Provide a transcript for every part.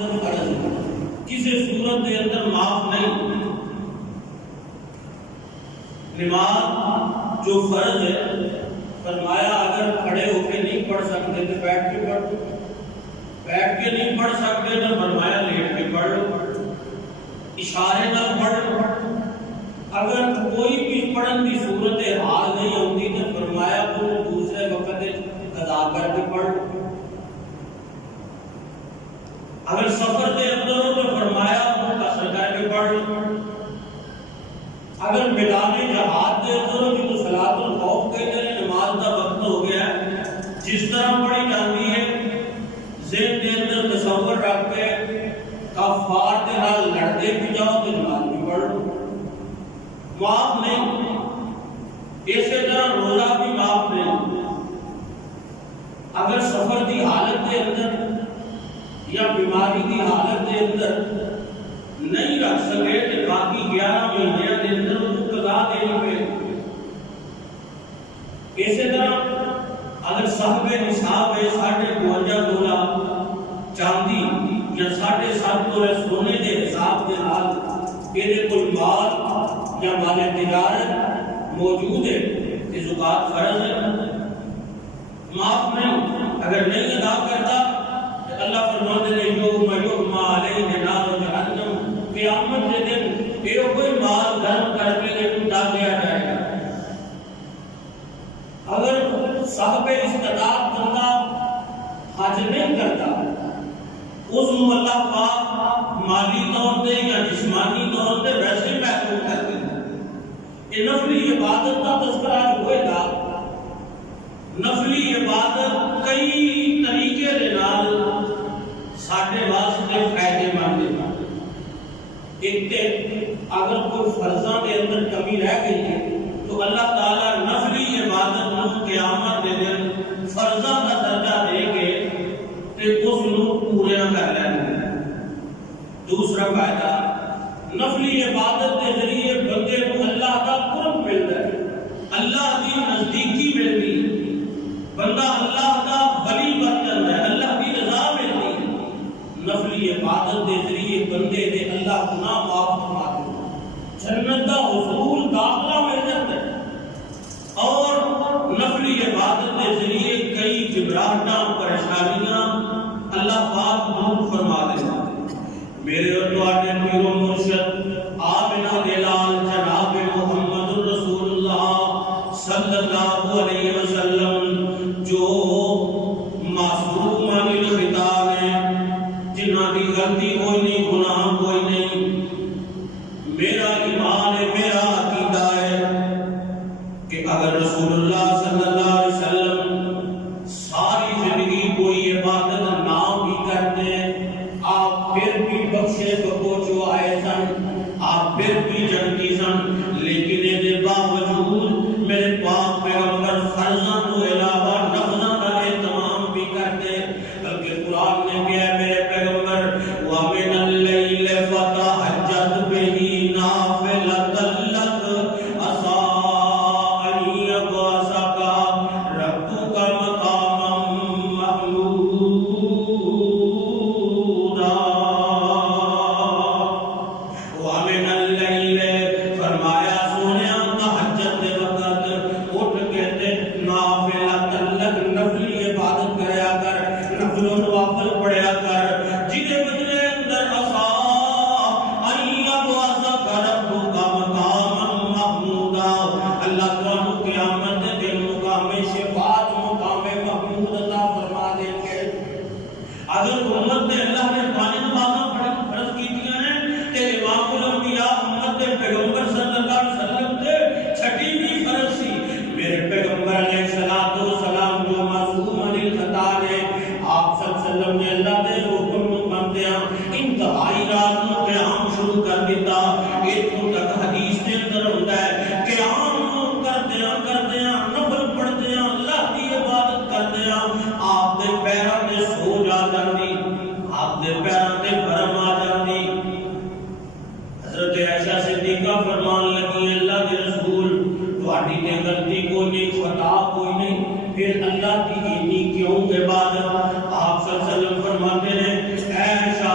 اندر فرض ہے، کسی صورت کے اندر معاف نہیں۔ نماز جو فرض ہے فرمایا اگر کھڑے ہو کے نہیں پڑھ سکتے تو بیٹھ کے پڑھ لو، بیٹھ کے نہیں پڑھ سکتے تو فرمایا لیٹ کے پڑھ لو، اشارے نہ پڑھ لو۔ اگر کوئی بھی پڑھن کی صورت حال نہیں ہوتی تو فرمایا تو دوسرے وقت قضا کر کے پڑھ لو۔ اگر سفر کے اندر ہو تو فرمایا تو قصر کر کے پڑھ لو۔ اگر میدان جہاد کے اندر ہو جو صلاۃ الخوف کہتے ہیں نماز کا وقت ہو گیا ہے، جس طرح پڑھی جاتی ہے ذہن کے اندر تصور رکھ کے کفار کے نال لڑتے بھی جاؤ تو نماز بھی پڑھ لو، معاف نہیں۔ اسی طرح روزہ بھی معاف نہیں۔ اگر سفر کی حالت کے اندر یا بیماری کی حالت کے اندر نہیں رکھ سکے تو باقی 11 مہینے کے اندر ان کو قضا دینی پڑے۔ اسی طرح اگر صاحب نصاب ہے 52 تولہ چاندی یا 7.5 تولہ سونے کے حساب کے نال یہ کوئی مال یا مال تجارت موجود ہے کہ زکات فرض ہے، معاف نہیں۔ اگر نہیں ادا کرتا تو اللہ فرماتے ہیں یوم یحمى علیہ نار جہنم، قیامت کے دن یہ کوئی مال گرم کر کے ڈال دیا جائے گا۔ اگر صاحب استطاعت بندہ حج نہیں کرتا اس کو اللہ پاک مالی طور پہ یا جسمانی طور پہ ویسے محروم کر دیتا ہے۔ یہ نفلی عبادت کا تذکرہ ہوئے گا۔ نفلی عبادت کئی طریقے کے نال ساڈے واسطے فائدے مند ہے۔ ایک تے اگر کوئی فرضاں کے اندر کمی رہ گئی ہے تو اللہ تعالیٰ نفلی عبادت کو قیامت کے دن فرضاں کا درجہ دے کے تے اس کو پورا کر لینا۔ دوسرا فائدہ نفلی عبادت کے ذریعے بندے کو اللہ کا قرب ملتا ہے، اللہ کی نزدیکی ملتی ہے، بندہ اللہ کا ولی بن جاتا ہے، اللہ کی رضا ملتی ہے۔ نفلی عبادت کے ذریعے بندے دے اللہ گناہ معاف فرما دے، جنت کا حصول داخلہ مل جاتا ہے۔ اور نفلی عبادت کے ذریعے کئی گھبراہٹاں پریشانیاں اللہ پاک دور فرما دیتا ہے۔ میرے اور تواڈے پیر و مرشد آمنہ دلال جناب محمد رسول اللہ صلی اللہ علیہ وسلم جو معصوم عن الخطا ہیں، جنہاں کی غلطی کوئی نہیں، گناہ کوئی نہیں، میرا ایمان ہے، میرا عقیدہ ہے کہ اگر رسول اللہ صلی اللہ علیہ وسلم ساری زندگی کوئی عبادت نہ بھی کرتے آپ پھر بھی بخشے بخوچو آئے سن، آپ پھر بھی جنتی سن، لیکن اس باوجود میرے پاک پیغمبر فرضاں تو علاوہ نفلاں کا اہتمام بھی کرتے، بلکہ قرآن نے کہا میرے پیغمبر وَمِنَ اللَّيْلِ فَتَہَجَّدْ بِهِ نَافِلَةً لَكَ عَسَىٰ أَن يَبْعَثَكَ رَبُّكَ مَقَامًا مَحْمُودًا۔ وَمِنَ اللَّيْلِ فرمایا سونیا تہجد کے وقت اٹھ کے نافلۃ لک نفلی عبادت کریا کر، نفل و نوافل پڑھیا کر، جہدے بدلے اندر عسیٰ ان یبعثک ربک مقاما محمودا، اللہ تانوں قیامت کے دن مقام شفاعت، مقام محمود عطا فرما دیں گے۔ اگر امت نے اللہ نے پانچ نمازاں فرض کیتیاں ہیں کہ امام الانبیاء امت کے پیغمبر صلی اللہ علیہ وسلم سے چھٹی بھی فرض سی۔ میرے پیغمبر علیہ السلام جو معصوم عن الخطا نے آپ صلی اللہ علیہ وسلم نے اللہ دے حکم نو منتیا انتہائی رات نو قیام شروع کر دیتا۔ اتوں تک حدیث کے اندر ہوتا ہے قیام کردیاں نفل پڑھدیاں اللہ کی عبادت کردیاں آپ دے پیراں تے سو جا جاندی، آپ دے پیراں تے برم آ جاندی۔ حضرت عائشہ صدیقہ فرمان لگی اللہ کے رسول تہاڈی تے غلطی کوئی نہیں، خطا کوئی نہیں، پھر اللہ کی اتنی کیوں عبادت؟ آپ صلی اللہ علیہ وسلم فرماتے ہیں اے عائشہ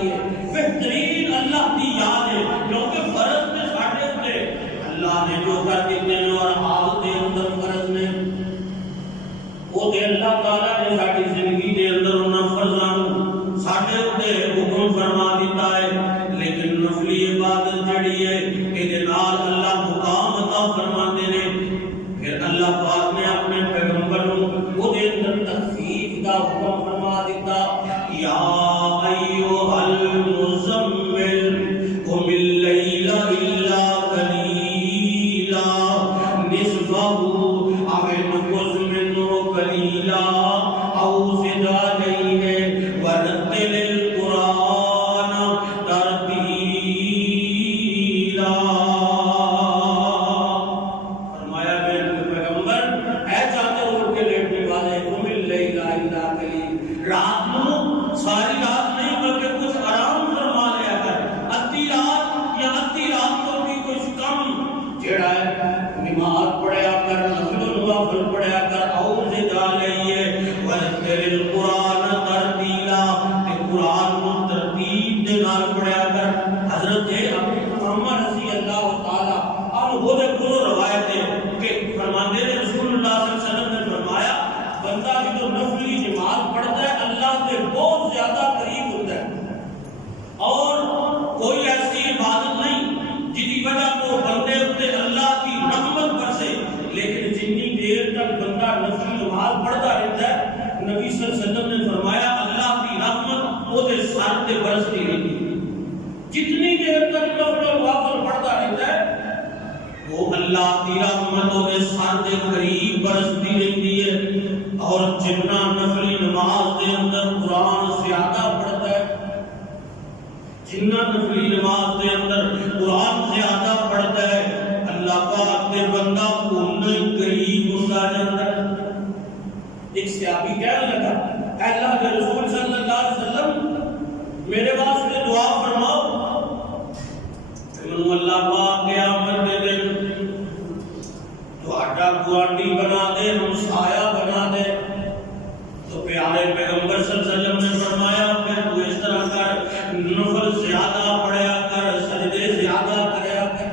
چاہیے، بہترین اللہ کی یاد ہے، کیونکہ فرض میں ساڑھے ہوتے اللہ نے جو کر دیتے ہیں اور حال دے اندر فرض نے وہ دے اللہ تعالیٰ نے ساڑھی زندگی دے اندر انہاں فرضان ساڑھے ہوتے حکم فرما دیتا ہے، لیکن نفلی عبادت جڑی ہے کہ نال اللہ مقام عطا فرما دینے، پھر اللہ پاک نے اپنے پیغمبر وہ دے اندر تخفیف دا حکم فرما دیتا، یا ایوہ المزمل قم اللیل الا قلیلا نصفہ او انقص منہ قلیلا او زد علیہ ورتل القرآن ترتیلا۔ فرمایا میرے پیغمبر اے چاہتے ہو اٹھ کے لیٹنے والے قم اللیل الا قلیلا، رات میں ساری رات نہیں بلکہ کچھ آرام فرما لیا کر، ادھی رات یا ادھی رات کو بھی کچھ کم جڑا ہے نماز پڑھیا کر، نفل و نوافل پڑھیا کر، اور زد علیہ ورتل القرآن ترتیلا، قرآن کو ترتیب دے نال پڑھیا کر۔ حضرت محمد رضی اللہ تعالی عنہ دے کو روایت ہے کہ فرماندے نے رسول اللہ صلی اللہ علیہ وسلم نے فرمایا بندہ جو نفلی نماز پڑھتا ہے اللہ سے بہت زیادہ قریب ہوتا ہے، اور کوئی ایسی عبادت نہیں جس کی وجہ کو بندے ہوتے اللہ کی رحمت برسے، لیکن جتنی دیر تک بندہ نفلی نماز پڑھتا رہتا ہے نبی صلی اللہ علیہ وسلم نے فرمایا اللہ کی رحمت وہ دے سر تے برستی رہتی ہے، جتنی دیر تک نفل و نوافل پڑھتا رہتا ہے وہ اللہ کی رحمت وہ دے سر دے قریب برستی رہتی ہے، اور جتنا نفلی نماز دے اندر قرآن زیادہ پڑھتا ہے، جتنا نفلی نماز دے اندر قرآن زیادہ پڑھتا ہے اللہ پاک دے بندہ انہی قریب ہوتا جاتا ہے۔ ایک صحابی کہنے لگا اے اللہ کے رسول صلی اللہ علیہ وسلم میرے واسطے دعا فرماؤ، انہوں اللہ پاک قیامت دے دن تہاڈا گوانڈی بنا دے، ہمسایہ بنا دے۔ تو پیارے پیغمبر صلی اللہ علیہ وسلم نے فرمایا پھر تو اس طرح کر، نفل زیادہ پڑھیا کر، سجدے زیادہ کریا کر،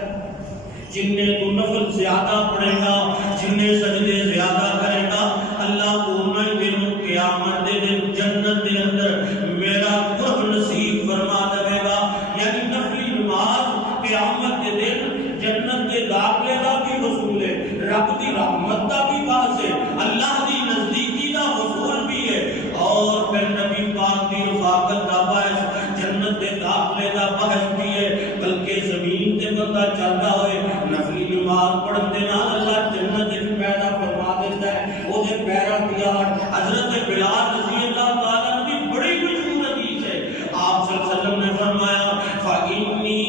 جننے تو نفل زیادہ پڑھے گا، جننے سجدے زیادہ کرے گا، اللہ کو انہیں دن قیامت دے دن جنت دے اندر میرا قرب نصیب فرما دے گا۔ یعنی نفلی نماز قیامت کے دن جنت کے داخلے کا بھی وصول ہے، رب کی رحمت کا بھی باعث ہے، اللہ کی نزدیکی کا وصول بھی ہے، اور پھر نبی پاک کی رفاقت کا باعث جنت کے داخلے کا باعث بھی ہے۔ بلکہ زمین تے بندہ چلتا ہوئے نفلی نماز پڑھتے نہ اللہ جنت میں پیدا فرما دیتا ہے، وہ دے پیرا دیا۔ حضرت بلال رضی اللہ تعالیٰ عنہ کی بڑی مشہور حدیث ہے، آپ صلی اللہ علیہ وسلم نے فرمایا فَإِنِّي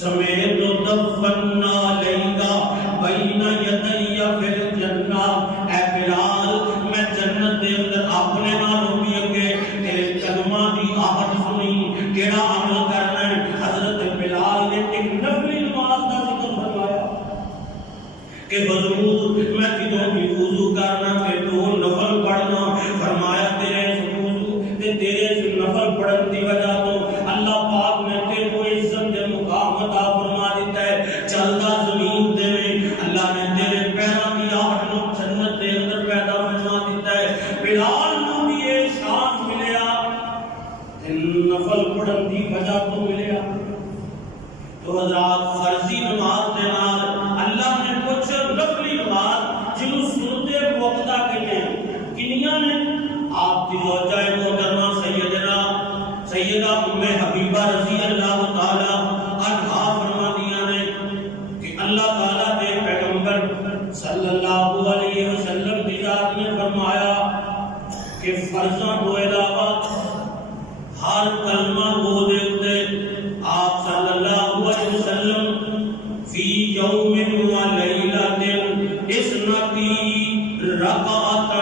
سَمِعْتُ دَفًّا عَلَيْكَ بَيْنَ يَدَيَّ فِي الْجَنَّةِ، اے بلال میں جنت دے اندر اپنے نالوں بھی اگے تیرے قدماں دی آہٹ سنی، کیڑا عمل کرنا ہے۔ حضرت بلال نے ایک نفلی نماز کا ذکر فرمایا کہ حضور میں کدوں بھی وضو کرنا کہ تو نفل پڑھنا، فرمایا تیرے وضو تے تیرے نفل پڑھن دی وجہ تو اللہ پاک نے تیرے کو عزت دے مقام عطا فرما دیتا ہے، چلتا زمین دے میں اللہ نے تیرے پیروں کی آہٹ نو جنت دے اندر پیدا فرما دیتا ہے۔ بلال نو بھی یہ شان ملیا نفل پڑھن دی وجہ تو ملیا۔ تو حضرات فرضی نماز دے نال اللہ نے کچھ نفلی نماز جنوں سنتے موقع کہتے ہیں کنیاں نے، آپ کی زوجہ محترمہ سیدہ ام حبیبہ رضی اللہ تعالی عنہا فرماندیاں نے کہ اللہ تعالیٰ کے پیغمبر صلی اللہ علیہ وسلم کی ذات نے فرمایا کہ فرضاں تو علاوہ ہر کلمہ کو دیتے آپ صلی اللہ علیہ وسلم فی یوم و لیلۃ اسنتی رکعۃ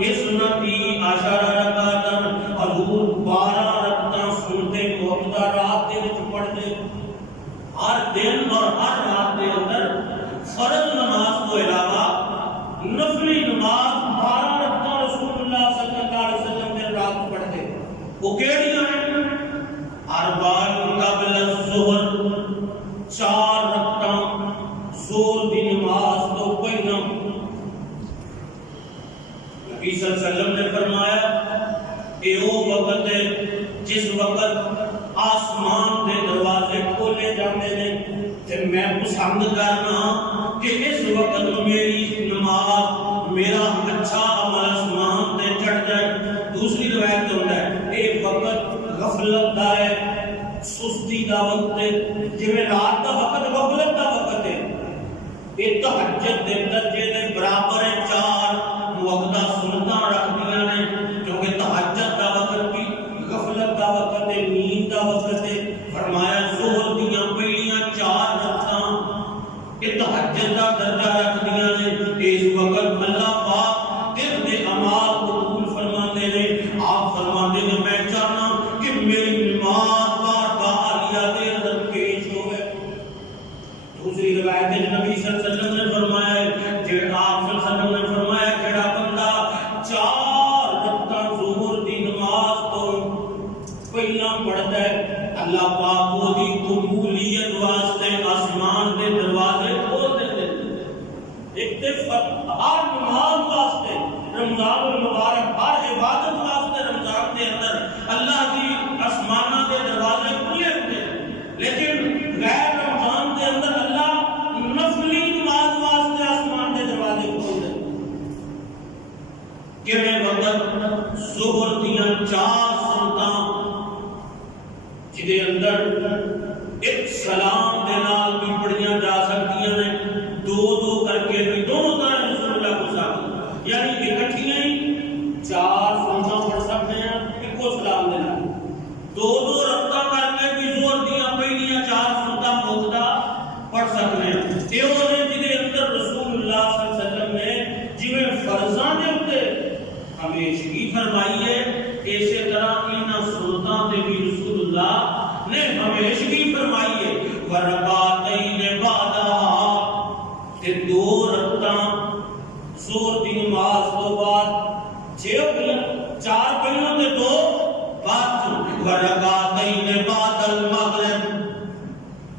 اسنتی عشر رکعۃ، حضور 12 رکعتاں سنتے وقت رات دے وچ پڑھتے، ہر دن اور ہر رات دے اندر فرض نماز کو علاوہ نفلی نماز 12 رکعتاں رسول اللہ صلی اللہ علیہ وسلم دن رات پڑھتے۔ وہ کیڑیاں ہیں؟ اربعۃ قبل الظہر، 4 رکعتاں زور دی نماز تو پہلا۔ نبی صلی اللہ علیہ وسلم نے فرمایا کہ وہ وقت ہے جس وقت آسمان دے دروازے کھولے جاندے نے، تے میں پسند کرنا کہ اس وقت میری نماز، میرا اچھا عمل آسمان تے چڑھ جائے۔ دوسری روایت ہوتا ہے یہ وقت غفلت دا ہے، سستی دا وقت ہے، جویں رات دا وقت غفلت دا وقت ہے۔ یہ تہجد دے درجے دے برابر ہے، 4 وقتہ سنتاں رکھدیاں نے، کیونکہ تہجد دا وقت بھی غفلت دا وقت ہے، نیند دا وقت ہے۔ فرمایا ظہر دیاں پہلیاں 4 رکعتاں یہ تہجد دا درجہ رکھدیاں نے۔ اس وقت اللہ پاک دل دے اعمال قبول فرماندے نے۔ آپ فرماندے نے میں چاہنا کہ میری نماز بارگاہ عالیہ دے اندر پیش ہوئے۔ دوسری روایت میں نبی صلی اللہ علیہ وسلم نے فرمایا ہے کہ آپ صلی اللہ علیہ وسلم نے فرمایا جڑا بندہ 4 رکعتاں ظہر دی نماز تو پہلا پڑھتا ہے، اللہ پاک وہ دی قبولیت واسطے آسمان دے دروازے کھول دیتے ہیں۔ ایک دفعہ ہر نماز واسطے، رمضان المبارک ہر عبادت واسطے رمضان دے اندر اللہ دی آسماناں دے دروازے کھلے ہوتے ہیں، لیکن غیر رمضان دے اندر اللہ نفلی نماز واسطے آسمان دے دروازے کھول دیتے ہیں۔ کیڑے وقت ظہر دیاں 4 سنتاں جدے اندر ایک سلام دے نال بھی پڑھیاں جا سکتیاں نے، 2 کر کے بھی دونوں طرح رسول اللہ کو ثابت، یعنی اکٹھیاں ہی 4 سنتاں پڑھ سکتے ہیں ایک سلام دے نال، 2 رکعتاں کر کے بھی ظہر دیاں پہلیاں 4 سنتاں مقتدا پڑھ سکتے ہیں۔ یہ وہ نے جدے اندر رسول اللہ صلی اللہ علیہ وسلم نے جویں فرضاں دے اوتے ہمیشگی فرمائی ہے، اسی طرح انہاں سنتاں تے بھی رسول اللہ نے ہمیشگی فرمائی ہے۔ ورکعتین بعدہا، تے 2 رکعتاں ظہر دی نماز تو بعد، 4 پہلوں تے 2 بعد، ورکعتین بعد المغرب،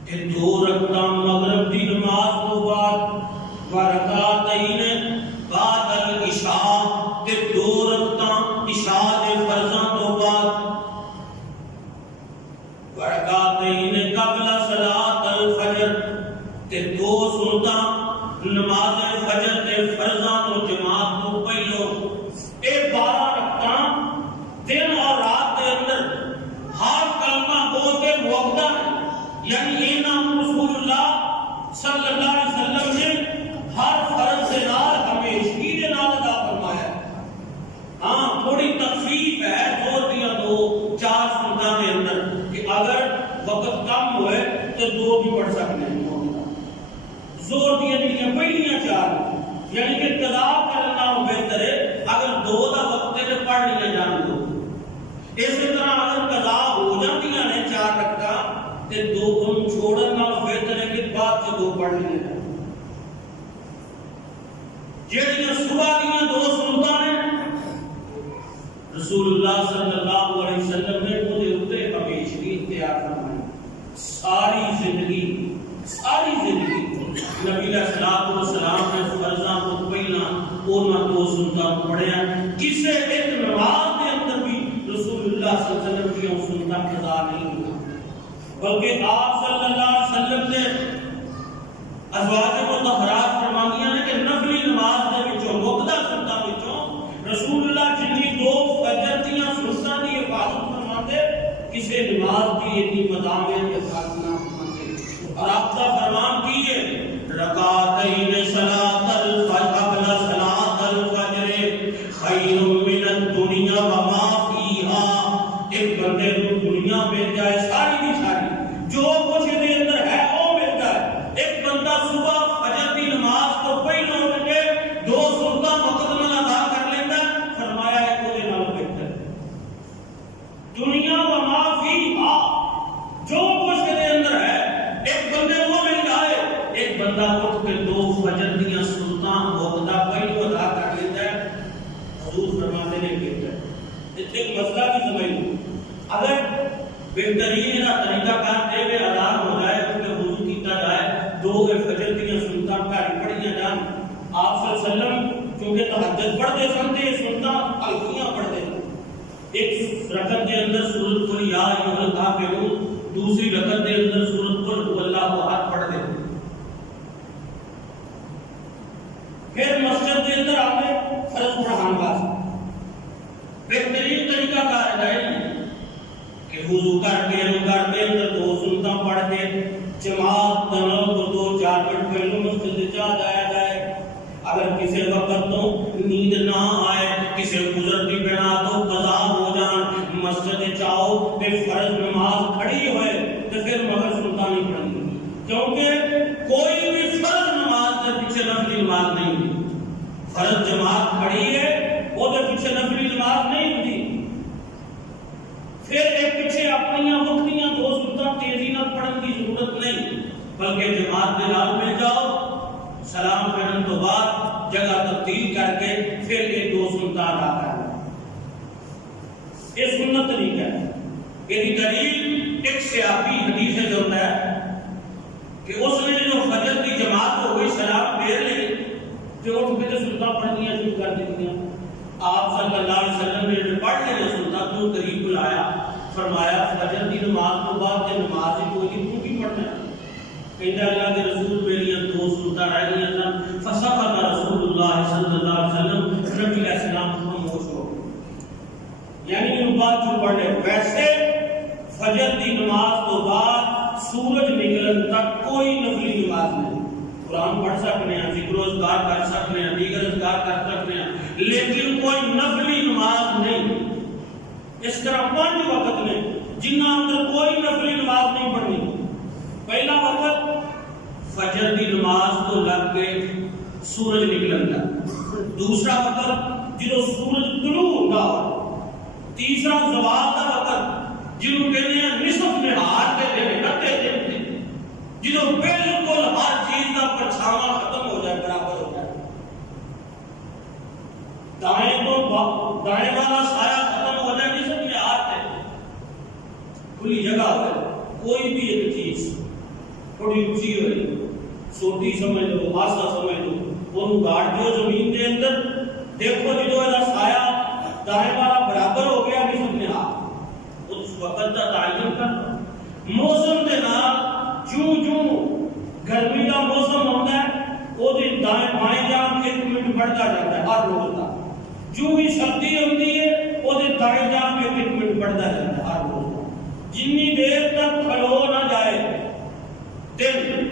تے 2 رکعتاں مغرب دی نماز تو بعد، ورکعتین بعد العشاء، تے 2 رکعتاں عشاء دے فرضاں تو بعد، ورکعتین قبل صلاۃ الفجر، تے 2 سنتاں نماز فجر دے فرضاں تو جماعت تو پہلو۔ اے 12 رکعتاں دن اور رات دے اندر ہر کلمہ بول کے موقع ہے، یعنی انہاں رسول اللہ صلی اللہ علیہ وسلم نے ہر فرض دے نال ہمیشگی دے نال ادا فرمایا۔ ہاں تھوڑی تخفیف ہے زور دیا 2-4 سنتاں دے اندر کہ اگر وقت کم ہوئے تو 2 بھی پڑھ سکتے ہیں۔ زور دیا جڑیاں پہلیاں 4 یعنی کہ قضا کرنا بہتر ہے، اگر 2 دا وقت ہے تو پڑھ لیا جان دو۔ اسی طرح اگر قضا ہو جاندیاں نے 4 رکعتاں تے 2 ان چھوڑن نال بہتر ہے کہ بعد سے 2 پڑھ لیا جائے۔ جڑیاں صبح دیاں 2 سنتاں نے رسول اللہ صلی اللہ علیہ وسلم نے وہ دے اوتے ہمیشگی اختیار فرمائی۔ ساری زندگی نبی علیہ الصلوۃ والسلام نے فرضاں کو پہلا انہاں 2 سنتاں پڑھیا، کسے ایک نماز دے اندر بھی رسول اللہ صلی اللہ علیہ وسلم کی سنتاں قضا نہیں ہوئی، بلکہ آپ صلی اللہ علیہ وسلم نے ازواج مطہرات فرماندیاں نے کہ نفلی نماز دے وچوں مقتدا سنتاں وچوں رسول اللہ جنی 2 فجر دیاں سنتاں دی حفاظت فرماندے، کسے نماز دی اتنی مدامت کے ساتھ نہ فرماندے۔ اور آپ کا فرمان کی ہے رکعتین صلاۃ الفجر قبل صلاۃ الفجر خیر من الدنیا وما فیہا، ایک بندے کو دنیا مل جائے ساری کی ساری، جو کچھ دے اندر ہے وہ ملتا ہے۔ ایک بندہ صبح فجر کی نماز تو پہلے اٹھ کے 2 سنتاں مقدمہ ادا کر لیتا ہے، فرمایا ہے وہ دے نال بہتر دنیا وما فیہا، جو کچھ دے اندر ہے ایک بندے وہ مل جائے، ایک بندہ اٹھ کے 2 فجر دیاں سنتاں مقتدا پہلو ادا کر لیتا ہے، حضور فرماتے ہیں کہ ایک مسئلہ بھی سمجھ لو، اگر بہترین طریقہ کار دے کے اذان ہو جائے کہ وضو کیتا جائے دو فجر کی سنتاں پڑھی پڑھیاں جان آپ صلی اللہ علیہ وسلم کیونکہ تہجد پڑھتے سنتے سنتاں ہلکیاں پڑھتے ایک رکعت کے اندر سورۃ قل یا ایھا الکافرون دوسری رکعت کے اندر سورۃ قل هو اللہ احد پڑھتے پھر مسجد کے اندر آپ نے فرض پڑھان واسطے بہترین طریقہ کار ہے کہ وضو کر کے اندر دو سنتاں پڑھ کے جماعت دنوں کو 2-4 منٹ پہلے مسجد جا جایا جائے اگر کسی وقت تو نیند نہ آئے کسی گزرتی بنا تو قضا ہو جان مسجد جاؤ پھر فرض نماز کھڑی ہوئے تو پھر مگر سنتا نہیں پڑھنی کیونکہ کوئی بھی فرض نماز کے پیچھے نفلی نماز نہیں ہوتی فرض جماعت کھڑی ہے وہ تو پیچھے نفلی نماز نہیں ہوتی پھر ایک پیچھے اپنی وقتیاں دو سنتاں تیزی نہ پڑھن کی ضرورت نہیں بلکہ جماعت کے نال مل جاؤ سلام پڑھنے تو بعد جگہ تبدیل کر کے پھر یہ دو سنتاں ادا کرنا یہ سنت طریقہ ہے یہ دلیل ایک صحابی حدیث ہے جو ہے کہ اس نے جو فجر کی جماعت ہو گئی سلام پھیر لی جو اٹھ کے سنتاں پڑھنیاں شروع کر دی آپ صلی اللہ علیہ وسلم نے پڑھ لیا سنتا تو قریب بلایا فرمایا فجر کی نماز کے بعد یہ نماز ہی کوئی نہیں تو بھی پڑھنا ہے کہتا اللہ کے رسول میری دو سنتا رہ گئی ہیں فسقط رسول اللہ صلی اللہ علیہ وسلم نبی علیہ السلام خاموش ہو یعنی یہ بات جو پڑھ لے ویسے فجر کی نماز تو بعد سورج نکلن تک کوئی نفلی نماز نہیں قرآن پڑھ سکتے ہیں ذکر و اذکار کر سکتے ہیں دیگر اذکار کر سکتے ہیں لیکن کوئی نفلی نماز نہیں اس طرح 5 وقت میں جنہ اندر کوئی نفلی نماز نہیں پڑھنی پہلا وقت فجر کی نماز تو لگ کے سورج نکلن تک دوسرا وقت جدو سورج طلوع ہوتا ہو تیسرا زوال کا وقت جنہوں کہتے ہیں نصف نہار کے دن رتے دن جدو بالکل ہر چیز کا پرچھاواں ختم ہو جائے برابر ہو جائے دائیں والا سایہ ختم ہو جائے نصف نہار سے کھلی جگہ ہو کوئی بھی ایک چیز تھوڑی اونچی ہوئی چھوٹی سمجھ لو آسا سمجھ لو وہ گاڑ دو زمین کے اندر دیکھو جدو سایہ دائیں والا برابر ہو گیا نصف نہار اس وقت کا تعین کر موسم کے نال جو گرمی کا موسم ہوتا ہے وہ دن دائیں بائیں جان 1 منٹ بڑھتا جاتا ہے ہر روز کا جو بھی سردی ہوتی ہے وہ دن دائیں جان کے 1 منٹ بڑھتا جاتا ہے ہر روز کا جتنی دیر تک کھلو نہ جائے دن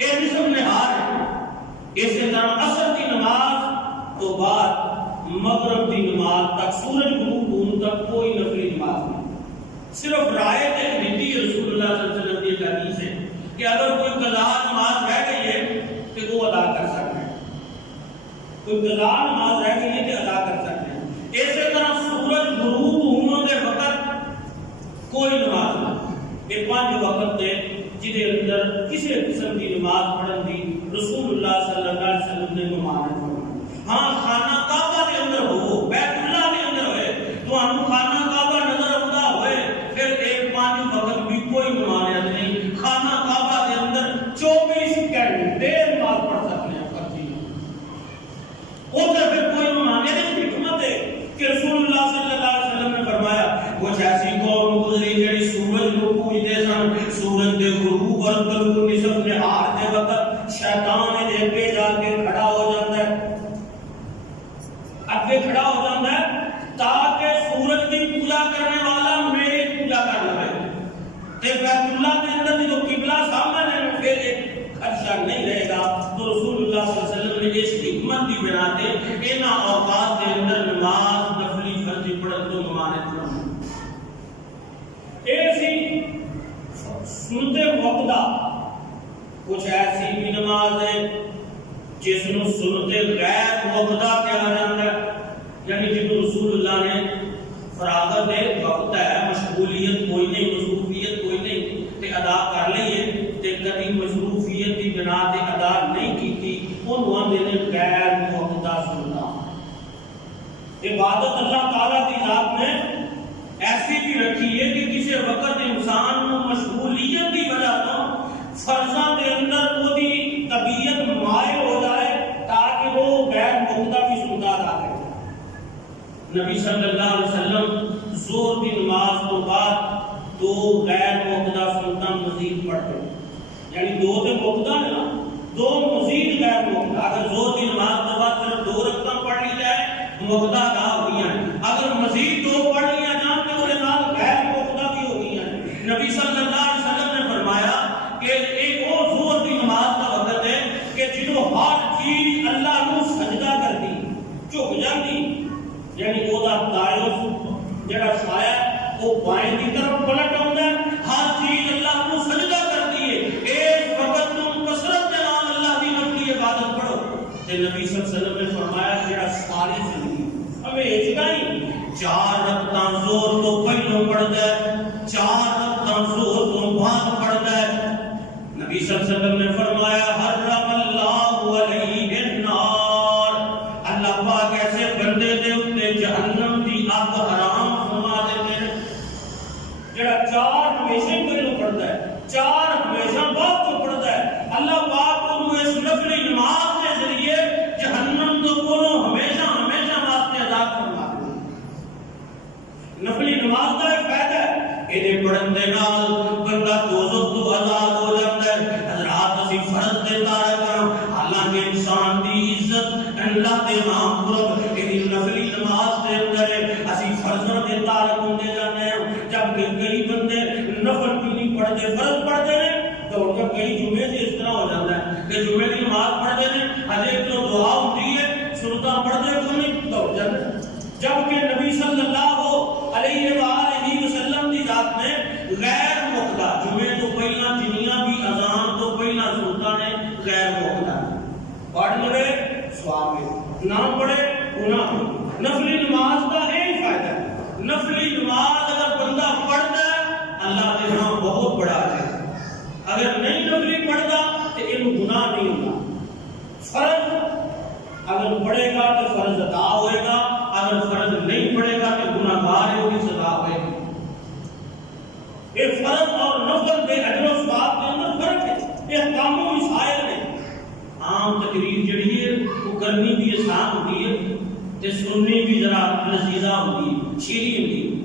یہ نصف نہار ہے اسی طرح عصر کی نماز تو بعد مغرب کی نماز تک سورج غروب ہونے تک کوئی نفلی نماز نہیں صرف رائے دیتی رسول اللہ صلی اللہ علیہ وسلم کی حدیث ہے کہ اگر کوئی قضا نماز رہ گئی ہے کہ وہ ادا کر سکتے ہیں کوئی قضا نماز رہ گئی ہے کہ ادا کر سکتے ہیں اسی طرح سورج غروب ہونے کے وقت کوئی نماز نہیں یہ 5 وقت ہے جہے اندر کسی قسم کی نماز پڑھن دی رسول اللہ صلی اللہ علیہ وسلم نے ممانعت فرمائی ہاں خانہ کعبہ کے اندر ہو بیت اللہ کے اندر ہوئے تو ہم خانہ کعبہ نظر آتا ہوئے پھر ایک 5 وقت بھی کوئی ممانعت نہیں خانہ کعبہ کے اندر 24 گھنٹے نماز پڑھ سکتے ہیں فرضی ادھر پھر کوئی ممانعت نہیں حکمت ہے کہ رسول اللہ صلی اللہ علیہ وسلم نے فرمایا وہ ایسی قوم گزری جڑی سورج کو پوجتے سن سورج کے غروب اور طلوع نصف نہار کے وقت شیطان اگے جا کے کھڑا ہو جاتا ہے اگے کھڑا ہو جاتا ہے تاکہ سورج کی پوجا کرنے والا میری پوجا کر لے تے بیت اللہ کے اندر جو قبلہ سامنے ہے پھر ایک خدشہ نہیں رہے گا تو رسول اللہ صلی اللہ علیہ وسلم نے اس حکمت کی بنا کے ان اوقات کے اندر نماز نفلی فرضی پڑھن تو ممانعت فرمائی ایسی سنتے موقدہ کچھ ایسی بھی نماز ہے جس نو سنتے غیر موقدہ کہا جاتا ہے یعنی جب رسول اللہ نے فراغت وقت ہے مشغولیت کوئی نہیں مصروفیت کوئی نہیں تے ادا کر لئیے تے کبھی مصروفیت کی بنا تے ادا نہیں کی تھی انہوں نے غیر موقدہ سننا عبادت اللہ تعالیٰ کی ذات میں ایسی بھی رکھی ہے کہ کسی وقت انسان کو مشغولیت کی وجہ تو فرضاں دے اندر وہ دی طبیعت مائل ہو جائے تاکہ وہ غیر مقتدہ بھی سنتا رہے. نبی صلی اللہ علیہ وسلم ظہر کی نماز تو بعد دو غیر مقتدہ سنتاں مزید پڑھتے ہیں. یعنی دو تے مقتدہ ہے نا، دو مزید غیر مقتدہ. اگر ظہر کی نماز تو بعد صرف دو رکعتاں پڑھ لی جائے مقتدہ ادا ہو گئی ہیں، اگر مزید دو پڑھ لیا جائیں تو وہ نماز غیر مقتدہ بھی ہو گئی ہیں. نبی صلی اللہ علیہ وسلم نے فرمایا کہ ایک اور ظہر کی نماز کا وقت ہے کہ جدو ہر چیز اللہ کو سجدہ کر دی جھک جاتی، یعنی وہ دائرہ جڑا سایہ وہ بائیں کی طرف پلٹ آتا ہے، ہر چیز اللہ کو سجدہ کرتی ہے. ایک وقت تم کثرت کے نام اللہ کی نفلی عبادت پڑھو. تے نبی صلی اللہ علیہ وسلم نے فرمایا جڑا ساری زندگی ہمیں اجتماعی 4 رکعتاں ظہر تو پہلو پڑھتا ہے، 4 رکعتاں ظہر تو بعد پڑھتا ہے. نبی صلی اللہ علیہ وسلم نے فرمایا حرم اللہ علیہ النار، اللہ پاک ایسے بندے دے اوپر جہنم دی آگ حرام فرما دیتے ہیں جڑا 4 ہمیشہ پہلو پڑھتا ہے، 4 ہمیشہ بعد تو پڑھتا ہے. اللہ پاک کو اس نفلی نماز کے ذریعے جہنم تو کو ہمیشہ ہمیشہ واسطے آزاد فرما دیتے ہیں. نفلی نماز کا ایک فائدہ ہے انہیں پڑھن دے نال بندہ دوزخ تو آزاد ہو جاتا ہے. حضرات اسی فرض دے تارک حالانکہ انسان دی عزت اللہ دے نام قرب انہیں نفلی نماز دے اندر ہے. اسی فرضوں دے تارک ہوندے جانے ہیں. جب کہ کئی بندے نفل بھی نہیں پڑھتے فرض پڑھتے ہیں تو ان کا کئی جمعے سے اس طرح ہو جاتا ہے کہ جمعے کی نماز پڑھتے ہیں حضرت جو دعا ہوتی ہے سنتا پڑھتے ہیں تو نہیں دوڑ جاتے ہیں. جبکہ نبی صلی اللہ علیہ وآلہ وسلم کی ذات نے غیر مقتدہ جمعے تو پہلا جنیاں بھی اذان تو پہلا سنتا نے غیر مقتدہ پڑھ لے ثواب نہ پڑھے گناہ. نفلی نماز کا ایک فائدہ ہے، نفلی نماز اگر بندہ پڑھتا ہے اللہ کے ہاں بہت بڑا ہے. اگر نہیں نفلی پڑھتا تو ان گناہ نہیں ہوگا. فرض اگر پڑھے گا تو فرض ادا ہوئے گا، اگر فرض نہیں پڑھے گا تو گناہگار ہے ہوگی سزا ہوئے گی. یہ فرض اور نفل بے اجر و ثواب کے اندر فرق ہے. یہ احکام و مسائل ہیں. عام تقریر جڑی ہے وہ کرنی بھی آسان ہوتی ہے تے سننی بھی ذرا لذیذہ ہوتی ہے، شیریں ہوتی ہے.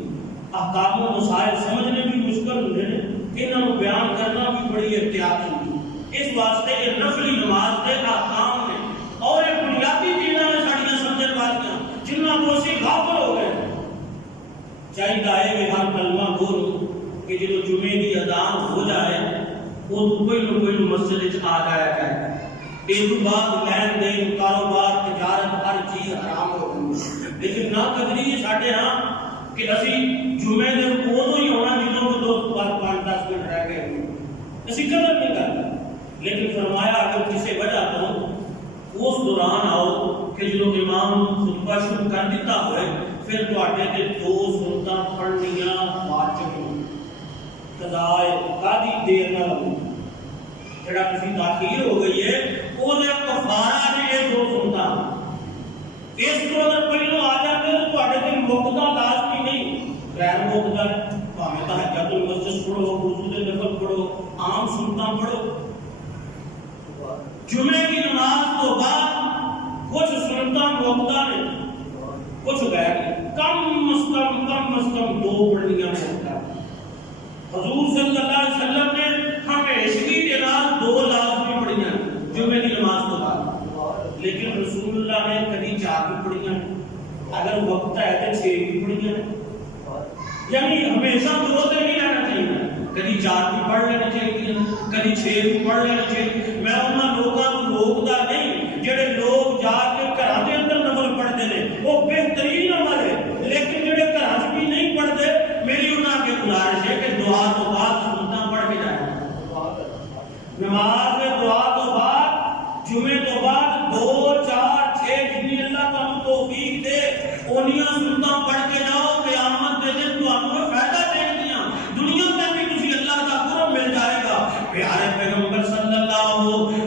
احکام و مسائل سمجھنے بھی مشکل ہوتے ہیں، انہاں کو بیان کرنا بھی بڑی احتیاط ہوتی ہے. اس واسطے یہ نفلی نماز کے احکام ہیں اور یہ بنیادی چیزاں نے ساڑیاں سمجھن والیاں جنہاں کو اسی غافل ہو گئے. چاہیے کہ ہر کلمہ گو کہ جب جمعے کی اذان ہو جائے وہ کوئی مسجد آ جایا کرے. ایک بعد لین دین کاروبار تجارت ہر چیز حرام ہو گئی. لیکن نہ قدری ساڈے ہاں کہ اسی جمعے دے اودوں ہی ہونا جدوں کو 2-5-10 منٹ رہ گئے اسی قدر نہیں کرتے. لیکن فرمایا اگر کسی وجہ تو اس دوران آؤ کہ جدوں امام خطبہ شروع کر دیتا ہوئے پھر تواڈے تے 2 سنتاں پڑھنیاں واجب ہیں. قضائے قاضی دیر نہ لگو جڑا کسی تاخیر ہو گئی ہے وہ دے کفارہ نے یہ 2 سنتاں اس کو اگر پہلو آ جاتے تو تواڈے تے مقتدہ لازمی نہیں غیر مقتدہ ہے. بھاویں تہجد المسجد پڑھو، وضو دے نفل پڑھو، عام سنتاں پڑھو. جمعے کی نماز تو بعد کچھ سنتاں مقتدہ نے کچھ غیر کم از کم 2 پڑھنیاں مقتدہ. حضور صلی اللہ علیہ وسلم نے ہمیشگی کے نال 2 لازمی پڑھیاں جمعے کی نماز تو بعد. لیکن رسول اللہ نے کبھی 4 بھی پڑھیاں، اگر وقت ہے تو 6 بھی پڑھیاں. یعنی ہمیشہ 2 تے نہیں رہنا چاہیے، کبھی 4 بھی پڑھ لینے چاہیے، کبھی 6 بھی پڑھ لینے چاہیے. میں انہاں لوگاں کو روکدا نہیں جڑے لوگ جا کے گھراں دے اندر نفل پڑھتے ہیں، وہ بہترین عمل ہے. لیکن جڑے گھراں وچ بھی نہیں پڑھتے میری انہاں کے گزارش ہے کہ دعا تو بعد سنتاں پڑھ کے جائیں. نماز میں دعا تو بعد جمعے تو بعد 2 4 6 جتنی اللہ تعالیٰ توفیق دے اونیاں سنتاں پڑھ کے جاؤ. قیامت دے دن تمہیں فائدہ دیں گیاں، دنیا میں بھی تسی اللہ کا قرب مل جائے گا. پیارے پیغمبر صلی اللہ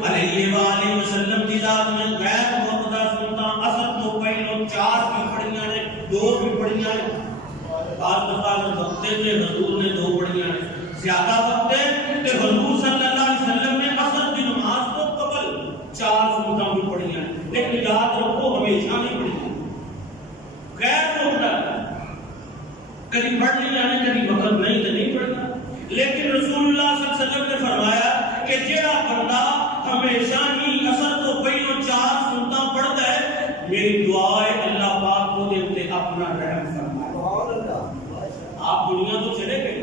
علیہ وآلہ وسلم کی ذات میں غیر مقتدہ سنتاں اثر تو پہلو 4 بھی پڑھیاں نے، 2 بھی پڑھیاں نے. بعض دفعہ وقت سے حضور نے دو پڑھیاں زیادہ وقت ہے کہ حضور صلی اللہ علیہ وسلم نے عصر کی نماز کو قبل 4 سنتاں بھی پڑھیاں، لیکن یاد رکھو ہمیشہ نہیں پڑھی، غیر ہوتا کبھی پڑھ لیا نے کبھی وقت نہیں تو نہیں پڑھنا، لیکن رسول اللہ صلی اللہ علیہ وسلم نے فرمایا کہ جڑا بندہ ہمیشہ ہی عصر تو پہلو 4 سنتاں پڑھتا ہے، میری دعا ہے اللہ پاک کو دے تے اپنا رحم فرمائے۔ آپ دنیا تو چلے گئے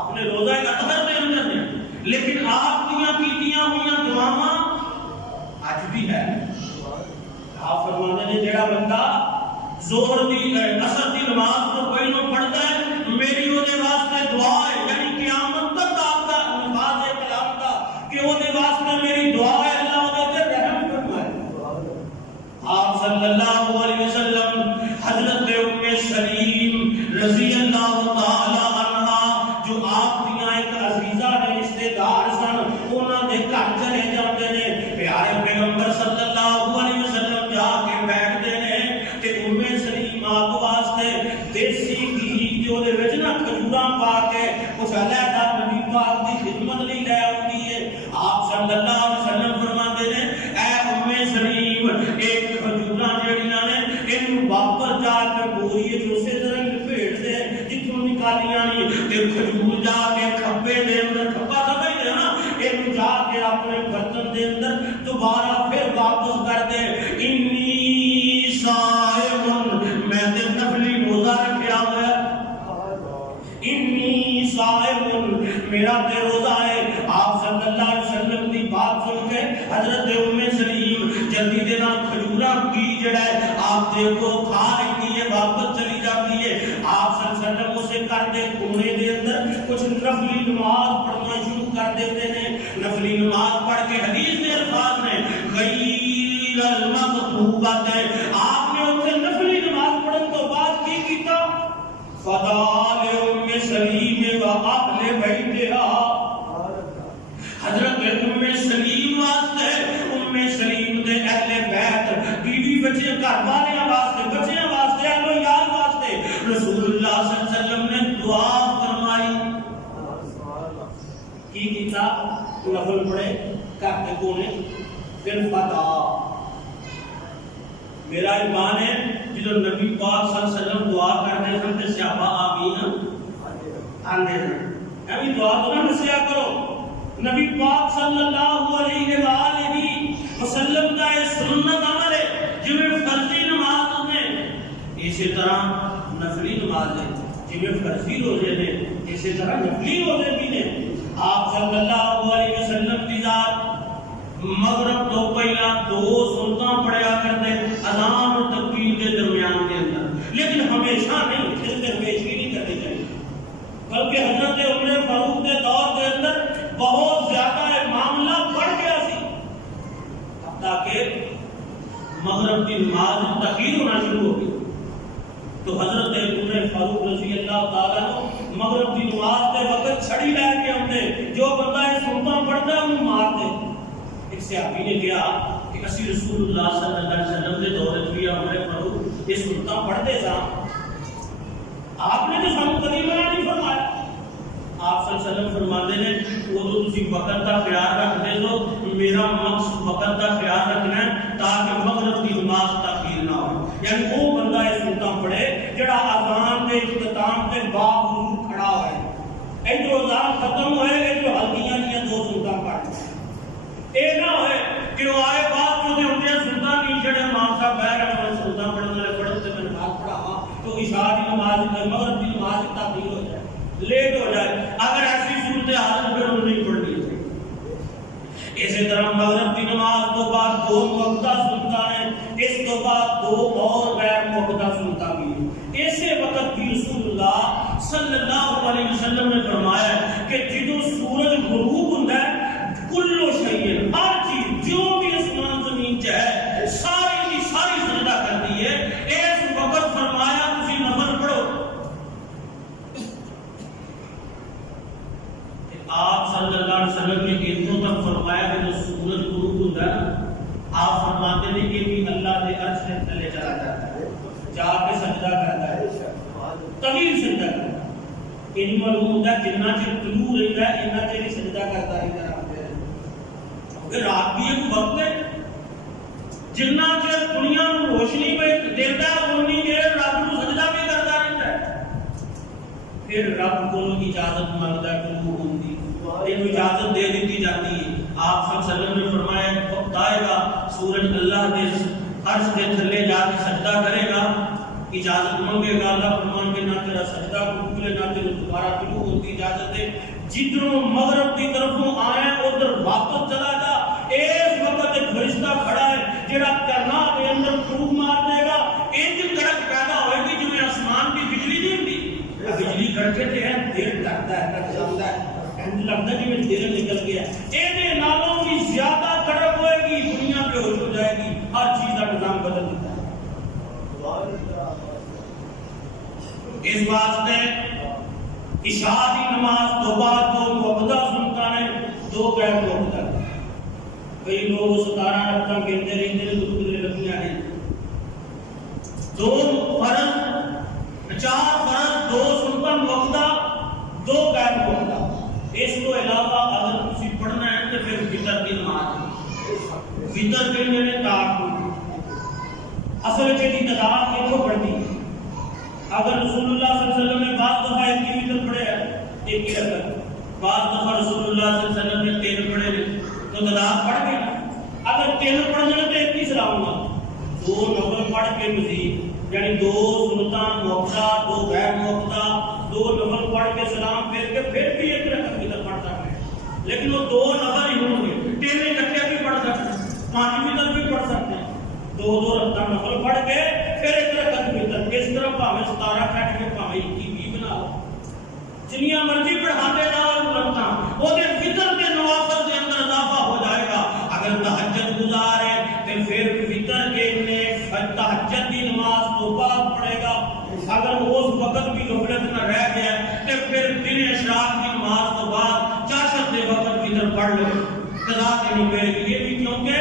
اپنے روزہ اطہر میں اندر ہیں، لیکن آپ دنیا کیتیاں ہوئیاں دعاواں آج بھی ہے۔ آپ فرماتے ہیں جڑا بندہ ظہر دی عصر دی نماز کو پہلو پڑھتا ہے، میری وہ واسطے دعا ہے، یعنی قیامت تک آپ کا نماز کلام کا کہ وہ واسطے میری دعا ہے اللہ وہ تے رحم فرمائے۔ آپ صلی اللہ علیہ وسلم حضرت ام سلیم رضی اللہ تعالی عنہا جو آپ دیاں ایک عزیزہ نے رشتہ دار سن، انہاں دے گھر چلے جاندے نے، پیارے پیغمبر صلی اللہ علیہ وسلم جا کے بیٹھتے نے تے ام سلیم آپ واسطے دیسی گھی جو دے وچ نا کھجوراں پا کے کچھ علیحدہ نبی پاک دی خدمت لئی لے آندی ہے۔ آپ صلی اللہ علیہ وسلم فرماندے نے اے ام سلیم ایک کھجوراں جڑیاں نے اینوں واپس جا کے بوری جو سے طرح لپیٹ دے جتوں نکالیاں نہیں تے کھجور جا کے کھپے دے اندر کھپا سمجھ دے نا اینوں جا کے اپنے برتن دے اندر دوبارہ پھر واپس کر دے۔ انی صائم میں تے نفلی روزہ رکھیا ہوا ہے، انی صائم میرا تے روزہ ہے۔ آپ صلی اللہ علیہ وسلم دی بات سن کے حضرت ام سلیم جلدی دے نال کھجوراں کی جڑا ہے آپ دیکھو کھا لیتی ہے، واپس چلی جاتی ہے۔ آپ صلی اللہ علیہ وسلم اسے کرتے کونے دے اندر کچھ نفلی نماز پڑھنا شروع کر دیتے ہیں۔ نفلی نماز پڑھ کے حدیث میں الفاظ نے غیر المکتوبۃ، آپ نے اسے نفلی نماز پڑھن تو بعد کی کیتا فدال ام سلیم و اہل بیتہا، حضرت ام سلیم واسطے ام سلیم دے اہل بیت بیوی بچے گھر والے واسطے بچیاں واسطے اہل و عیال واسطے رسول اللہ صلی اللہ علیہ وسلم نے دعا فرمائی۔ کی کیتا نفل پڑھے کرتے کونے پھر فتح۔ میرا ایمان ہے جو نبی پاک صلی اللہ علیہ وسلم دعا کرتے ہیں تے صحابہ آمین آندے ہیں، ابھی دعا تو نہ مسیا کرو۔ نبی پاک صلی اللہ علیہ وآلہ وسلم کا یہ سنت عمل ہے، جویں فرضی نماز نے اسی طرح نفلی نماز ہے، جویں فرضی روزے نے اسی طرح نفلی روزے بھی نے۔ آپ صلی اللہ علیہ وسلم کی ذات مغرب تو پہلا 2 سنتاں پڑھیا کرتے اذان اور تکبیر کے درمیان کے اندر، لیکن ہمیشہ نہیں، اس میں ہمیشہ نہیں کرنی چاہیے، بلکہ حضرت عمر فاروق کے دور کے اندر بہت زیادہ معاملہ بڑھ گیا سی، حتیٰ کہ مغرب کی نماز تاخیر ہونا شروع ہو گئی تو حضرت عمر فاروق رضی اللہ تعالیٰ نے مغرب کی نماز کے وقت چھڑی لے کے آتے، جو بندہ یہ سنتا پڑھتا ہے انہوں مار دے۔ ایک صحابی نے کہا کہ اسی رسول اللہ صلی اللہ علیہ وسلم کے دور میں عمر فاروق یہ سنتا پڑھتے سا، آپ نے تو سانو کبھی منع نہیں فرمایا۔ آپ صلی اللہ علیہ وسلم فرماتے ہیں وہ تو تسی وقت کا خیال رکھتے ہو، میرا مقصد وقت کا خیال رکھنا ہے تاکہ مغرب کی نماز تاخیر نہ ہو، یعنی وہ بندہ یہ سنتا پڑھے جڑا اذان کے اختتام کے بعد وضو کھڑا ہوئے، اے جو اذان ختم ہوئے اے جو ہلکیاں جیاں 2 سنتا پڑھ، اے نہ ہوئے کہ وہ آئے بعد جو ہوتے ہیں سنتا نہیں چھڑے امام صاحب بہ رہے ہیں سنتا پڑھنے والے پڑھتے میں نماز پڑھا تو عشاء کی نماز مغرب کی نماز تاخیر ہو جائے، لیٹ ہو جائے، اگر ایسی صورتحال پھر انہوں نہیں پڑھنی چاہیے۔ اسی طرح مغرب کی نماز تو بعد 2 وقتہ سنتا ہے، اس تو بعد 2 اور غیر وقتہ سنتا بھی، ایسے وقت بھی رسول اللہ صلی اللہ علیہ وسلم نے فرمایا کہ جدو سورج غروب ہوتا ہے کلو شیء ہر چیز جو بھی آسمان زمین ہے ساری کی ساری سجدہ کرتی ہے، اس وقت فرمایا تسی نفل پڑھو۔ آپ صلی اللہ علیہ وسلم نے اتنوں تک فرمایا کہ جو سورج غروب ہوتا ہے آپ فرماتے ہیں کہ بھی اللہ کے عرش سے تلے چلا جاتا ہے، جا کے سجدہ کرتا ہے، طویل سجدہ کرتا ان معلوم ہوتا ہے جنہ چر طلوع رہتا ہے اتنا چر سجدہ کرتا رہتا ہے کیونکہ رات بھی ایک وقت ہے جنہ چر دنیا میں روشنی پہ دیتا ہے اتنی دیر رب کو سجدہ بھی کرتا رہتا ہے پھر رب کو اجازت مانگتا ہے طلوع ہوتی ایک اجازت دے دیتی جاتی ہے آپ صلی اللہ علیہ وسلم نے فرمایا وقت آئے گا سورج اللہ کے عرش کے تھلے جا کے سجدہ کرے گا اجازت مانگے گا اللہ فرمان کے نہ تیرا سجدہ قبول نہ تیرا دوبارہ طلوع ہوتی اجازت ہے جدھروں مغرب کی طرفوں آئے ادھر واپس چلا جا اس وقت ایک فرشتہ کھڑا ہے جڑا کرنا کے اندر پھونک مار دے گا ایک کڑک پیدا ہوئے گی جو میں آسمان کی بجلی نہیں ہوتی بجلی کڑکے تھے دیر لگتا ہے کٹ جاتا ہے لگتا ہے کہ میں دیر نکل گیا اینے نالوں کی زیادہ کڑک ہوئے گی دنیا پہ ہوش ہو جائے گی ہر چیز کا نظام بدل دیتا ہے اس واسطے عشاء کی نماز تو بعد جو مقتدہ سنتا ہے دو غیر مقتدہ کئی لوگ 17 رکعتاں گنتے رہتے ہیں گزرے لگیاں ہیں دو فرض 4 فرض 2 سنتا مقتدہ 2 غیر مقتدہ اس کو علاوہ اگر کسی پڑھنا ہے تو پھر وتر کی نماز وتر کے لیے تاک اصل چیز تعداد ایک پڑھتی اگر رسول اللہ صلی اللہ علیہ وسلم نے بعض دفعہ ایک کی وتر پڑھے ایک کی رکعت بعض دفعہ رسول اللہ صلی اللہ علیہ وسلم نے 3 پڑھے تو تعداد پڑھ گئی اگر 3 پڑھنے تو ایک کی سلام ہوگا 2 نفل پڑھ کے مزید یعنی 2 سنتاں موقع 2 غیر موقع 2 نفل پڑھ کے سلام پھر بھی ایک رکعت وتر پڑھ سکتے ہیں لیکن وہ 2 نفل ہی ہوں گے 3 اکٹھے بھی پڑھ سکتے ہیں 5 وتر بھی پڑھ سکتے ہیں 2 رکعتاں نفل پڑھ کے پھر ایک رکعت وتر اس طرح بھاویں 17 کٹ کے بھاویں 21 بنا لو جنیاں مرضی پڑھاتے جاؤ رکعتاں وہ دے وتر کے نوافل کے اندر اضافہ ہو جائے گا اگر تہجد گزار ہے تو پھر وتر کے نے تہجد کی نماز تو بعد پڑھے گا اگر اس وقت بھی غفلت نہ رہ گیا تو پھر دن اشراق کی نماز تو بعد چاشت کے وقت وتر پڑھ لو قضا نہیں پڑے گی یہ بھی کیونکہ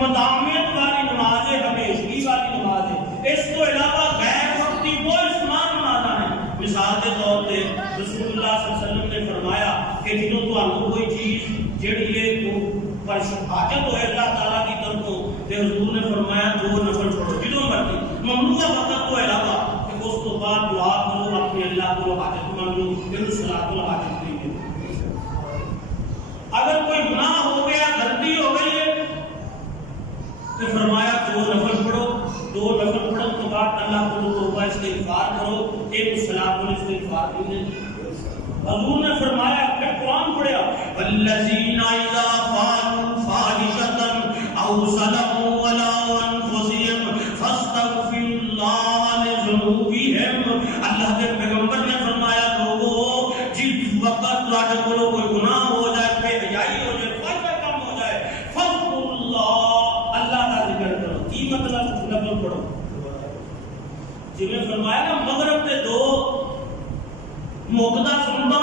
مداومت والی نماز ہے ہمیشگی والی نماز ہے اس کو علاوہ غیر وقتی وہ استعمال نماز ہے مثال کے طور پہ رسول اللہ صلی اللہ علیہ وسلم نے فرمایا کہ جنہوں تو آپ کوئی چیز جڑی ہے پر حاجت ہوئے اللہ تعالیٰ کی طرفوں کہ حضور نے فرمایا 2 نفل پڑھو جنہوں مرضی ممنوع وقت کو علاوہ کہ اس کو بعد دعا کرو اپنے اللہ کو حاجت مانگ لو پھر صلاۃ الحاجت نہیں ہے اگر کوئی گناہ ہو گیا غلطی ہو گئی ہے تو فرمایا 2 نفل پڑھو 2 نفل پڑھو تو بعد اللہ کو توبہ استغفار کرو ایک صلاۃ الاستغفار نہیں حضور نے فرمایا کہ قرآن پڑھیا والذین اذا فعلوا فاحشۃ او ظلموا ولا انفسهم فاستغفروا اللہ لذنوبهم اللہ کے پیغمبر نے فرمایا لوگوں جس وقت تمہارے کو کوئی گناہ ہو جائے بے حیائی ہو جائے فحش کام ہو جائے فاذکروا اللہ اللہ کا ذکر کرو کی مطلب نفل پڑھو جی نے فرمایا نا مغرب کے 2 موقع سنتا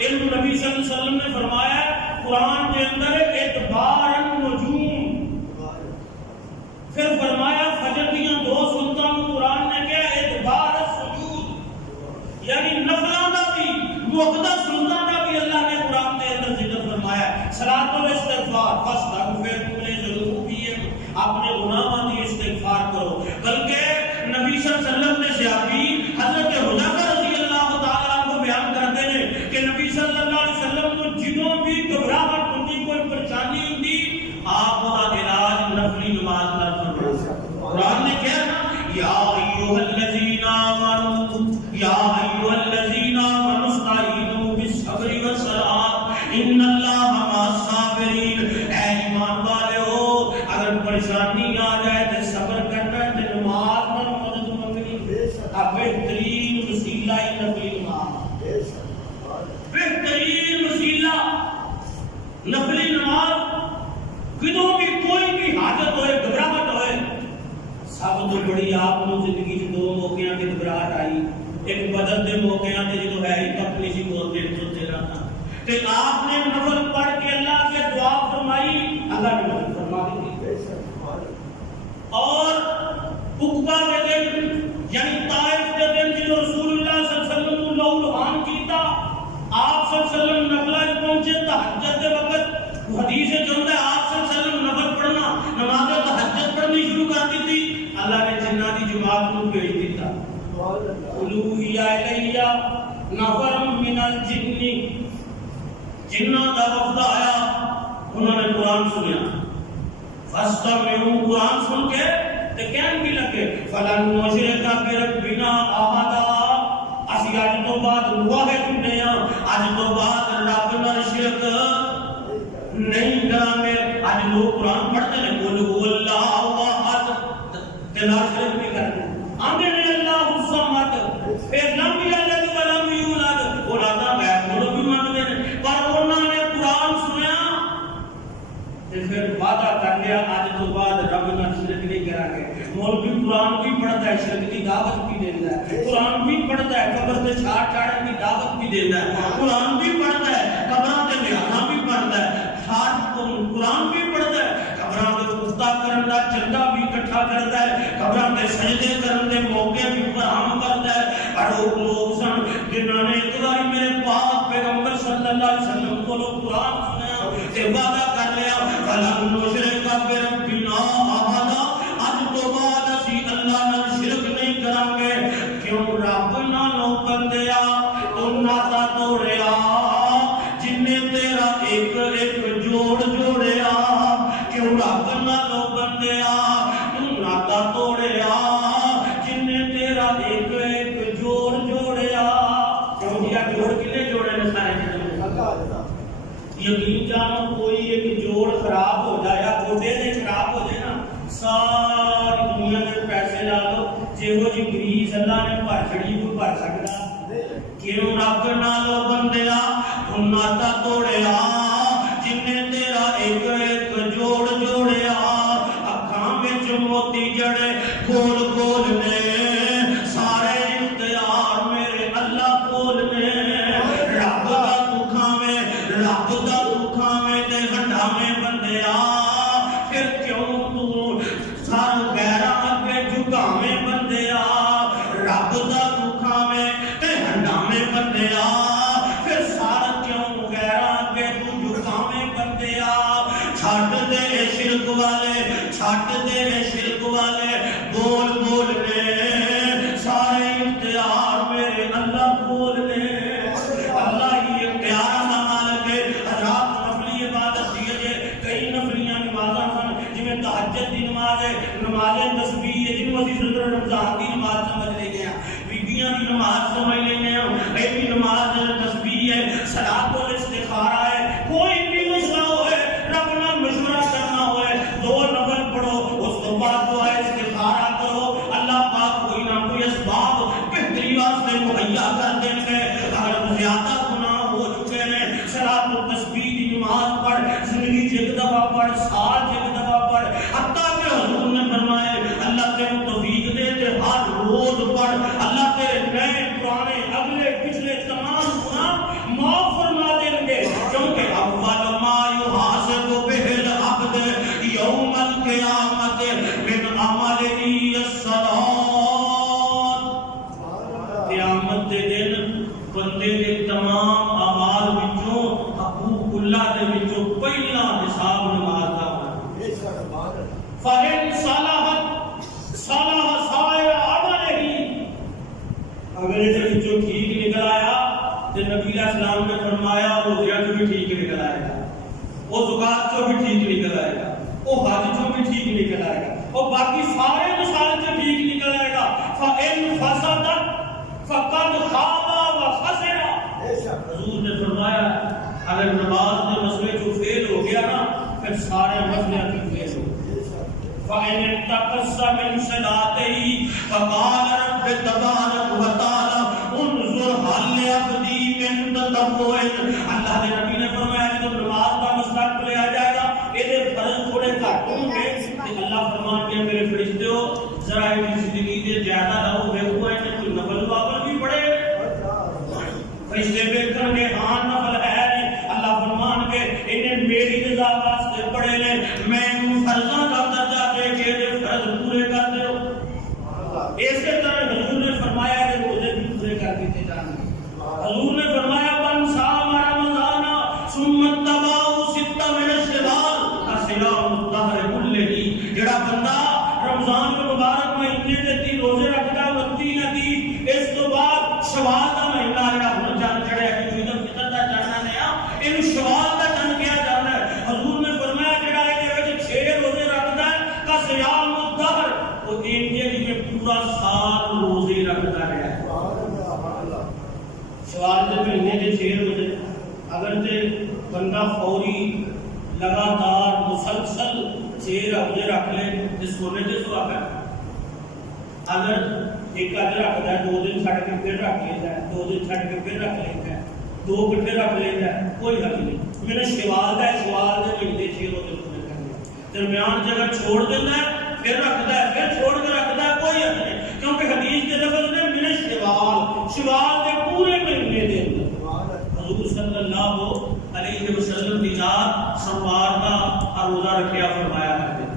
علم نبی صلی اللہ علیہ وسلم نے فرمایا قرآن کے اندر اعتبار النجوم پھر فرمایا فجر دیاں 2 سنتا قرآن نے کیا اعتبار السجود یعنی نفلوں کا بھی موقع سنتا کا بھی اللہ نے قرآن کے اندر ذکر فرمایا صلاۃ الاستغفار فاستغفروا لذنوبکم اپنے گناہوں کی استغفار کرو بلکہ نبی صلی اللہ علیہ وسلم نے صحابی حضرت حذیفہ رضی اللہ تعالیٰ عنہ بیان کرتے ہیں کہ نبی صلی اللہ علیہ وسلم کو جنوں بھی گھبراہٹ ہوتی کوئی پریشانی ہوتی آپ کا علاج نفلی نماز نہ فرمایا قرآن نے کہا نا یا ایھا الذین آمنوا یا ایھا الذین آمنوا استعینوا بالصبر والصلاۃ ان اللہ مع الصابرین اے ایمان والو اگر پریشانی آ جائے تو صبر کرنا ہے نماز میں مدد مانگنی بہترین وسیلہ نفلی نماز بہترین وسیلہ نفلی نماز کدوں بھی کوئی بھی حاجت ہوئے گھبراہٹ ہوئے سب تو بڑی آپ کو زندگی سے 2 موقعوں کی گھبراہٹ آئی ایک بدل کے موقعوں سے جو ہے اپنی سی بولتے سوچے رہا کہ آپ نے نفل پڑھ کے اللہ سے دعا فرمائی اللہ نے مدد فرما دی اور عقبہ کے دن یعنی طائف کے دن جو رسول اللہ الیہ نفر من الجن، جنوں کا وفد آیا، انہوں نے قرآن سنیا، فاستمعوا، قرآن سن کے تے کہن بھی لگے فلن نشرک بربنا احدا، اسی اج تو بعد واحد ہونے ہاں، اج تو بعد رب نال شرک نہیں کریں گے۔ اج لوگ قرآن پڑھتے ہیں قل هو اللہ احد، تے نال شرک نہیں کرتے، آندے نے اللہ الصمد، پھر لم یلد ولم یولد، اولادا غیر کو بھی مانتے ہیں، پر انہوں نے قرآن سنیا تے پھر وعدہ کر لیا اج تو بعد رب نال شرک نہیں کریں گے۔ مولوی قرآن بھی پڑھتا ہے، شرک کی دعوت بھی دیتا ہے، قرآن بھی پڑھتا ہے، قبر سے چھاڑ چاڑن کی دعوت بھی دیتا ہے، قرآن بھی پڑھتا ہے، قبراں تے بیانا بھی پڑھتا ہے، قرآن بھی پڑھتا ہے، قبراں تے گفتہ کرن دا چندہ بھی اکٹھا کرتا ہے، قبراں تے سجدے کرن دے موقع بھی فراہم کرتا ہے۔ پر وہ لوگ سن جنہاں نے ایک بار میرے پاک پیغمبر صلی اللہ علیہ وسلم کو قرآن سنیا تے وعدہ کر لیا فلن نشرک بربنا احدا، اج تو بعد اسی اللہ نال شرک نہیں کریں گے۔ کیوں رب نالوں بندیا تو ناتا توڑیا، جن نے تیرا ایک ایک جوڑ جوڑیا، کیوں رب نالوں بندیا تو ناتا توڑیا، جن نے تیرا ایک ایک جوڑ جوڑیا۔ کیوں جی جوڑ کنے جوڑے نے سارے جن یقین جانو کوئی ایک جوڑ خراب ہو جائے یا گوڈے سے خراب ہو جائے نا، ساری دنیا کے پیسے لا لو، جہو جی گریس اللہ نے بھر چڑی کوئی بھر سکتا۔ کیوں رب نالوں بندیا تو ناتا توڑیا، جن نے تیرا ایک ایک جوڑ جوڑیا، اکھاں وچ موتی جڑے کھول کھول نے، سارے اختیار میرے اللہ کھول نے، رب دا دکھاں میں رب دا دکھاں میں تے ہنڈا میں بندیا، پھر کیوں تو سار غیراں اگے جھکاویں بندیا، رب دا دکھاں میں تے ہنڈا میں بندیا، پھر سار کیوں غیراں اگے تو جھکاویں بندیا۔ چھٹ دے شرک والے، چھٹ دے شرک والے، بول بول نے، سارے اختیار میرے اللہ کھول نے۔ اللہ ہی اختیار دا مالک ہے۔ رات نفلی عبادت دیے، کئی نفلیاں نمازاں سن، جویں تہجد دی نماز ہے، نماز تسبیح ہے، جنوں اسی صدر رمضان دی نماز سمجھ لینے ہیں، بیبیاں دی نماز سمجھ لینے ہیں، اے بھی نماز تسبیح ہے، صلاۃ الاستخارہ ہے۔ کوئی بھی مسئلہ ہوئے رب نال مشورہ کرنا ہوئے، دو نفل پڑھو، اس تو بعد دعا استخارہ کرو، اللہ پاک کوئی نہ کوئی اسباب بہتری واسطے مہیا کر دیں گے۔ اگر زیادہ گناہ ہو چکے ہیں، صلاۃ التسبیح دی نماز پڑھ، زندگی چ ایک دفعہ پڑھ، سال چ ایک دفعہ پڑھ، حتیٰ کہ حضور نے فرمایا اللہ تیرے توفیق دے تے ہر روز پڑھ، اللہ تیرے نئے پرانے اگلے پچھلے تمام گناہ معاف فرما دیں گے۔ کیونکہ اول ما یحاسب به العبد یوم القیامت من عمله الصلاۃ، قیامت دے دن بندے دے تمام اعمال وچوں حقوق اللہ دے وچوں پہلا حساب نماز دا ہونا۔ فَإِنْ صَلَحَتْ صَلَحَ سَائِرُ عَمَلِهِ، اگر اس وچوں ٹھیک نکل آیا تو نبی علیہ السلام نے فرمایا روزہ جو بھی ٹھیک نکل آئے گا، وہ زکات جو بھی ٹھیک نکل آئے گا، وہ حج جو بھی ٹھیک نکل آئے گا، اور باقی سارے مسائل جو ٹھیک نکل آئے گا۔ فَإِنْ فَسَدَتْ فَقَدْ خَابَ وَخَسِرَ، حضور نے فرمایا اگر نماز کے مسئلے جو فیل ہو گیا نا، پھر سارے مسئلے بھی فیل ہو گئے۔ فَإِنْ انتقص مِنْ صَلَاتِهِ فَقَالَ رَبِّ تَبَارَكَ وَتَعَالَى انظُرْ هَلْ لِعَبْدِي مِنْ تَطَوُّعٍ، اللہ کے نبی نے فرمایا کہ جب نماز کا مسئلہ لے آ جائے گا، یہ فرض تھوڑے گھٹ ہوں گے، اللہ فرمان کے میرے فرشتوں ذرا اپنی زندگی دے زیادہ رہو، دیکھو ہے کہ کوئی نفل وابل بھی پڑے، فرشتے دیکھیں گے ہاں نفل ہے نہیں، اللہ فرمان کے انہیں میری رضا واسطے پڑے نے، میں ان فرضاں کا درجہ دے کے یہ فرض پورے کر دے۔ اسی طرح حضور نے فرمایا کہ روزے بھی پورے کر دیتے جانے۔ حضور نے فرمایا من صام رمضان ثم اتبعه ستة من شوال فصيام الدهر كله، جڑا بندہ رمضان کے مبارک مہینے دے 3 روزے رکھتا ہے 29 اس تو بعد شوال شوال کا مہینہ جڑا ہن چند چڑھیا کہ عید الفطر دا چڑھنا نیا اینو شوال دا چند کیا جانا ہے. حضور نے فرمایا جڑا اے وچ 6 روزے رکھدا ہے کا صیام الدہر او انجے جے پورا سال روزے رکھدا رہیا ہے. شوال دے مہینے دے 6 روزے اگر تے بندہ فوری لگاتار مسلسل 6 روزے رکھ لے تے سونے تے سواب ہے. اگر ایک آدھ رکھتا ہے 2 دن چھڑ کے پھر رکھ لیتا ہے 2 دن چھڑ کے پھر رکھ لیتا ہے 2 گھنٹے رکھ لیتا ہے کوئی حق نہیں. میرا شوال ہے شوال دے مہینے 6 روزے پورے کرنے درمیان جگہ چھوڑ دیتا ہے پھر رکھتا ہے پھر چھوڑ کے رکھتا ہے کوئی حق نہیں. کیونکہ حدیث کے لفظ میں من شوال دے پورے مہینے دے اندر حضور صلی اللہ علیہ وسلم کی ذات سوموار کا روزہ رکھیا فرمایا کرتے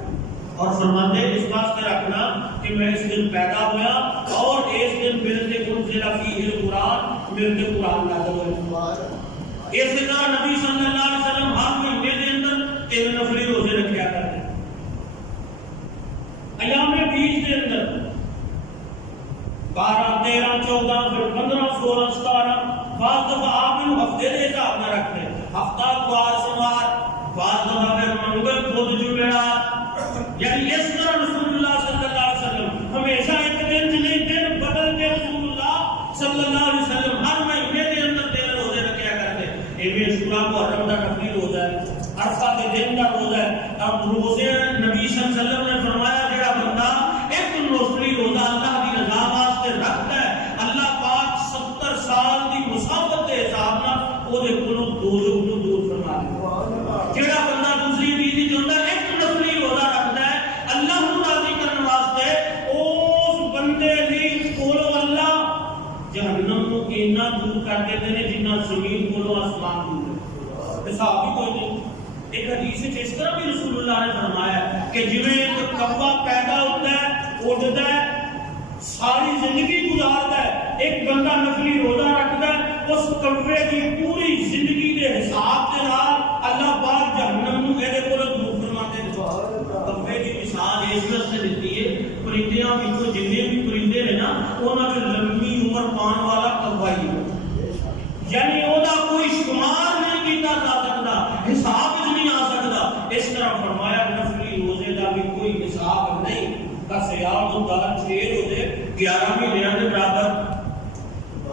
اور فرماتے اس واسطے رکھنا کہ میں اس دن پیدا ہوا اور اس دن میرے سے انزل فیہ القرآن میرے سے قرآن نازل ہوا. اسی طرح نبی صلی اللہ علیہ وسلم ہر مہینے کے اندر 3 نفلی روزے رکھیا کرتے. ایام بیچ کے اندر 12 13 14 پھر 15 16 17 بعض دفعہ آپ ان ہفتے کے حساب میں رکھتے ہیں. ہفتہ اتوار سوار بعض دفعہ پھر منگل بدھ جمعرات. یعنی اس طرح رسول اللہ صلی اللہ علیہ وسلم ہمیشہ ایک دن نہیں دن بدل کے رسول اللہ صلی اللہ علیہ وسلم ہر مہینے کے اندر 3 روزے رکھیا کرتے. یہ شورا محرم کا نفلی روزہ ہے عرفہ کے دن کا روزہ ہے. اب روزے نبی صلی اللہ علیہ وسلم نے فرمایا جڑا بندہ ایک نفلی روزہ اللہ کی رضا واسطے رکھتا ہے اللہ پاک 70 سال کی مسافت کے حساب نال او دے کولوں دوزخ نوں دور فرما دے. جڑا بندہ دوسری بیوی جو اندر ایک نفلی روزہ رکھتا ہے اللہ کو راضی کرنے واسطے اس بندے دی کولوں اللہ جہنم کو اتنا دور کر دیتے ہیں جتنا زمین کولوں آسمان دور ہے. حساب بھی کوئی نہیں. ایک حدیث ہے اس طرح بھی رسول اللہ نے فرمایا کہ جویں ایک کبا پیدا ہوتا ہے اڑتا ہے ساری زندگی گزارتا ہے ایک بندہ نفلی روزہ رکھتا ہے اس کبے کی پوری زندگی کے حساب کے نال اللہ پاک جہنم کو کہے کو دور فرماتے ہیں. کبے کی مثال اس طرح سے دیتی ہے پرندیاں وچوں جتنے بھی پرندے نے نا انہاں وچ لمبی عمر پان والا کبا ہی ہے. یعنی اودا کوئی شمار نہیں کیتا جا سکتا حساب نہیں آ سکتا. اس طرح فرمایا نفلی روزے کا بھی کوئی حساب نہیں. کا صیام الدہر 6 روزے 11 مہینے کے برابر.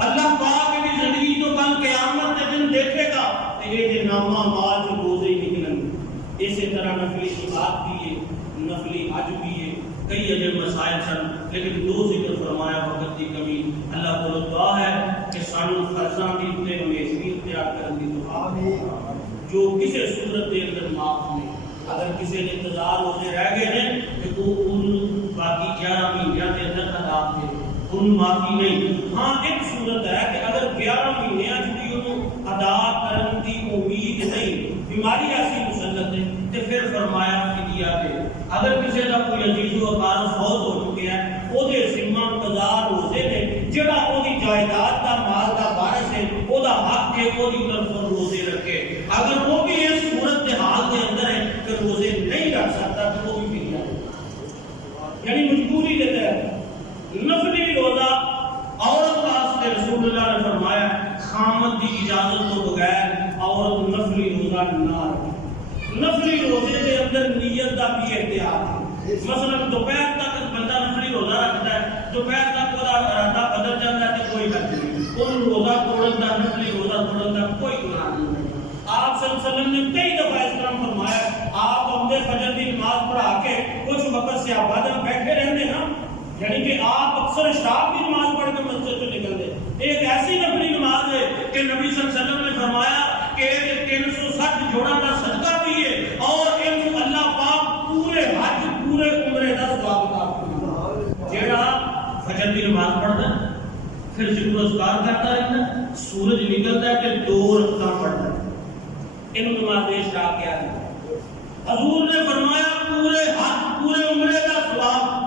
اللہ پاک کی زندگی تو کل قیامت کے دن دیکھے گا کہ یہ نامہ مال سے روزے ہی نکلیں گے. اسی طرح نفلی صلات بھی ہے نفلی حج بھی ہے کئی اجر مسائل سن لیکن 2 ذکر فرمایا وقت کی کمی. اللہ کو دعا ہے کہ سانو فرضاں کی اتنے ہمیشہ اختیار کرنے کی دعا جو کسی صورت کے اندر معاف نہیں. اگر کسی نے انتظار ہوتے رہ گئے ہیں کہ وہ ان باقی 11 مہینوں کے اندر ادا کرے ان معافی نہیں. ہاں ایک صورت ہے کہ اگر 11 مہینوں کی انہوں ادا کرنے کی امید نہیں بیماری ایسی مسلط ہے تو پھر فرمایا فدیہ دے. اگر کسی کا کوئی عزیز و اقارب فوت ہو چکے ہیں وہ دے ذمہ قضا روزے نے جڑا وہ دی جائیداد دا مال دا وارث ہے وہ دا حق ہے وہ دی طرف روزے رکھے. اگر وہ بھی اس صورت کے حال کے اندر ہے کہ روزے نہیں رکھ سکتا تو وہ بھی فدیہ دے. یعنی مجبوری کے تحت نفلی روزہ عورت واسطے رسول اللہ نے فرمایا خامد کی اجازت تو بغیر عورت نفلی روزہ نہ رکھے. نفلی روزے کے اندر نیت کا بھی احتیاط ہے. مثلا دوپہر تک بندہ نفلی روزہ رکھتا ہے دوپہر تک وہ ارادہ بدل جاتا ہے تو کوئی بات نہیں. ان روزہ توڑن کا نفلی روزہ توڑن کا کوئی گناہ نہیں. آپ صلی اللہ علیہ وسلم نے کئی دفعہ اس طرح فرمایا آپ اپنے فجر کی نماز پڑھا کے کچھ وقت سے آباد میں بیٹھے رہتے نا یعنی کہ آپ اکثر اشراق کی نماز پڑھ کے مسجد سے نکلتے. ایک ایسی نفلی نماز ہے کہ نبی صلی اللہ علیہ وسلم نے فرمایا کہ 360 جوڑا کا صدقہ بھی ہے اور ان اللہ پاک پورے حج پورے عمرے کا ثواب عطا کرتا ہے. جیڑا فجر کی نماز پڑھتا ہے پھر ذکر و اذکار کرتا رہتا ہے سورج نکلتا ہے کہ 2 رکعتاں پڑھتا ہے ان نماز اشراق کیا ہے. حضور نے فرمایا پورے حج پورے عمرے کا ثواب.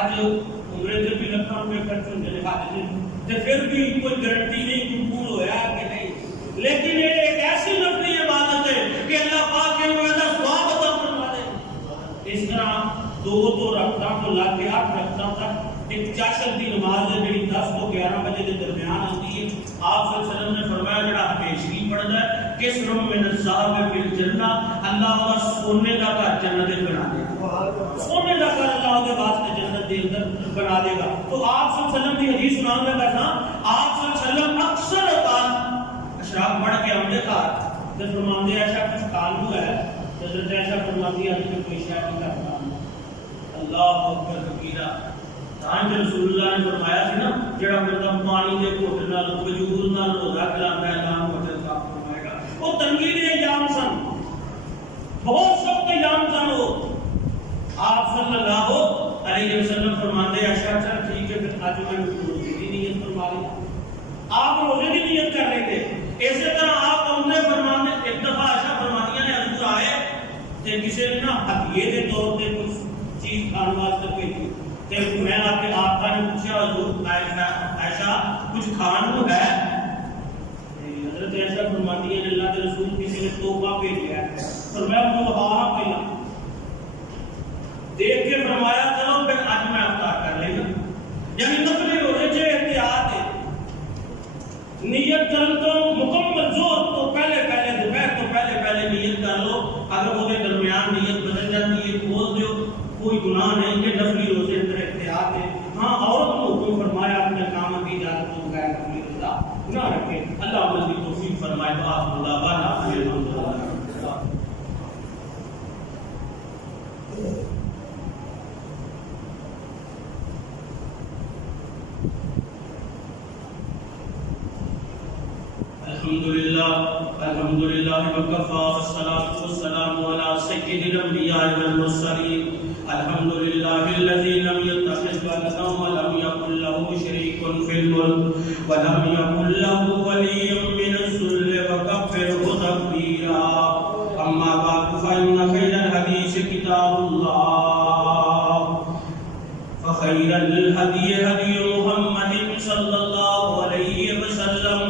آج عمرے سے بھی لکھاں روپے خرچ ہونے لگا تے پھر بھی کوئی گارنٹی نہیں کہ قبول ہوا ہے کہ نہیں. لیکن یہ ایک ایسی نفلی عبادت ہے کہ اللہ پاک کے عمرے کا ثواب عطا فرما دے. اس طرح 2 تو رکعتاں کو لا کے 8 رکعتاں تک ایک چاشر کی نماز ہے جڑی 10 تو 11 بجے روزے کے درمیان آتی ہے. آپ صلی اللہ علیہ وسلم نے فرمایا جڑا پیشگی پڑھتا ہے کسر من الذهب بالجنہ، اللہ کا سونے کا گھر جنت بنا دے گا. سونے کا گھر اللہ کے واسطے جنت دے اندر بنا دے گا. تو آپ صلی اللہ علیہ وسلم کی حدیث سناؤں گا کہنا آپ صلی اللہ علیہ وسلم اکثر اوقات اشراق پڑھ کے ہم دیکھا تو فرماتے ایسا کچھ کام ہوا ہے حضرت ایسا فرماتی ہے کہ کوئی شاید نہیں کرتا. اللہ اکبر کبیرہ. تاں جو رسول اللہ نے فرمایا سی نا جڑا بندہ پانی دے گھٹ نال کھجور نال روزہ کھلاتا ہے اللہ مجھے صاحب فرمائے گا. وہ تنقید ایام سن، بہت سخت ایام سن. وہ آپ صلی اللہ علیہ وسلم فرماتے ہیں اچھا اچھا ٹھیک ہے پھر آج میں روزے کی نیت فرما لی. آپ روزے کی نیت کر رہے تھے. اسی طرح آپ عمرے فرمانے ایک دفعہ ایسا فرمانیاں نے حضور آئے تے کسی نے نا ہدیے کے طور پہ کچھ چیز کھانے واسطے بھیجی تے میں آپ کے آقا نے پوچھا حضور ایسا کچھ کھان کو ہے؟ حضرت ایسا فرماتی ہے اللہ کے رسول کسی نے توبہ بھیجا ہے. فرمایا وہ پہلا دیکھ کے فرمایا چلو پھر آج میں افطار کر لے گا. یعنی نفلی روزے سے احتیاط ہے. نیت کرن تو مکمل زور تو پہلے دوپہر تو پہلے نیت کر لو. اگر وہ درمیان نیت بدل جاتی ہے بول دیو کوئی گناہ نہیں کہ نفلی روزے اندر احتیاط ہے. ہاں عورت کو حکم فرمایا اپنے کام کی اجازت کو غیر نفلی روزہ نہ رکھے. اللہ عمل کی توفیق فرمائے. بات خدا والا الحمدللہ. الحمدللہ وکفا والصلاة والسلام علی سید الانبیاء والمرسلین. الحمدللہ الذی لم یتخذ ولدا ولم یکن له شریک فی الملک ولم یکن له ولی من الذل وکبرہ تکبیرا. اما بعد فإن خیر الحدیث کتاب اللہ فخیر الہدی ہدی محمد صلی اللہ علیہ وسلم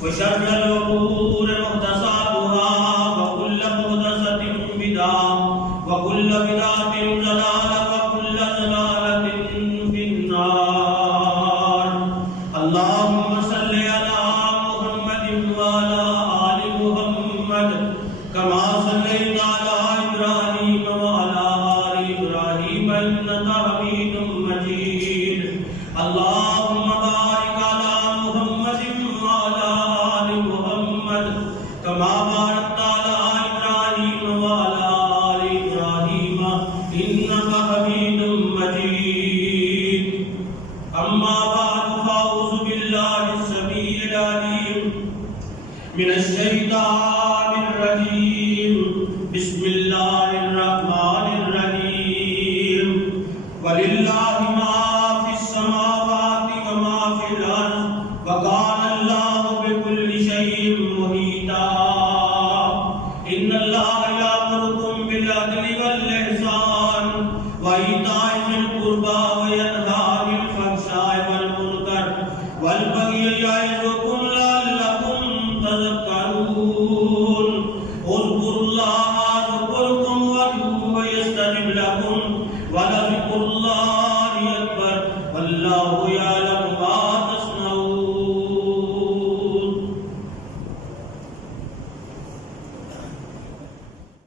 وشر الأمور محدثاتها وكل محدثة بدعة وكل بدعة ضلالة وكل ضلالة في النار. اللهم صل على محمد وعلى آل محمد كما صليت على إبراهيم وعلى آل إبراهيم إنك حميد مجيد. اللهم بارك على محمد وعلى كما باركت على إبراهيم وعلى آل إبراهيم إنك حميد مجيد. أما بعد فأعوذ بالله السميع العليم من الشيطان الرجيم. بسم الله الرحمن الرحيم. ولله ما في السماوات وما في الأرض وكان الله بكل شيء محيطا. إن الله يأمركم بالعدل والإحسان وإيتاء ذي القربى وينهى عن الفحشاء والمنكر والبغي يعظكم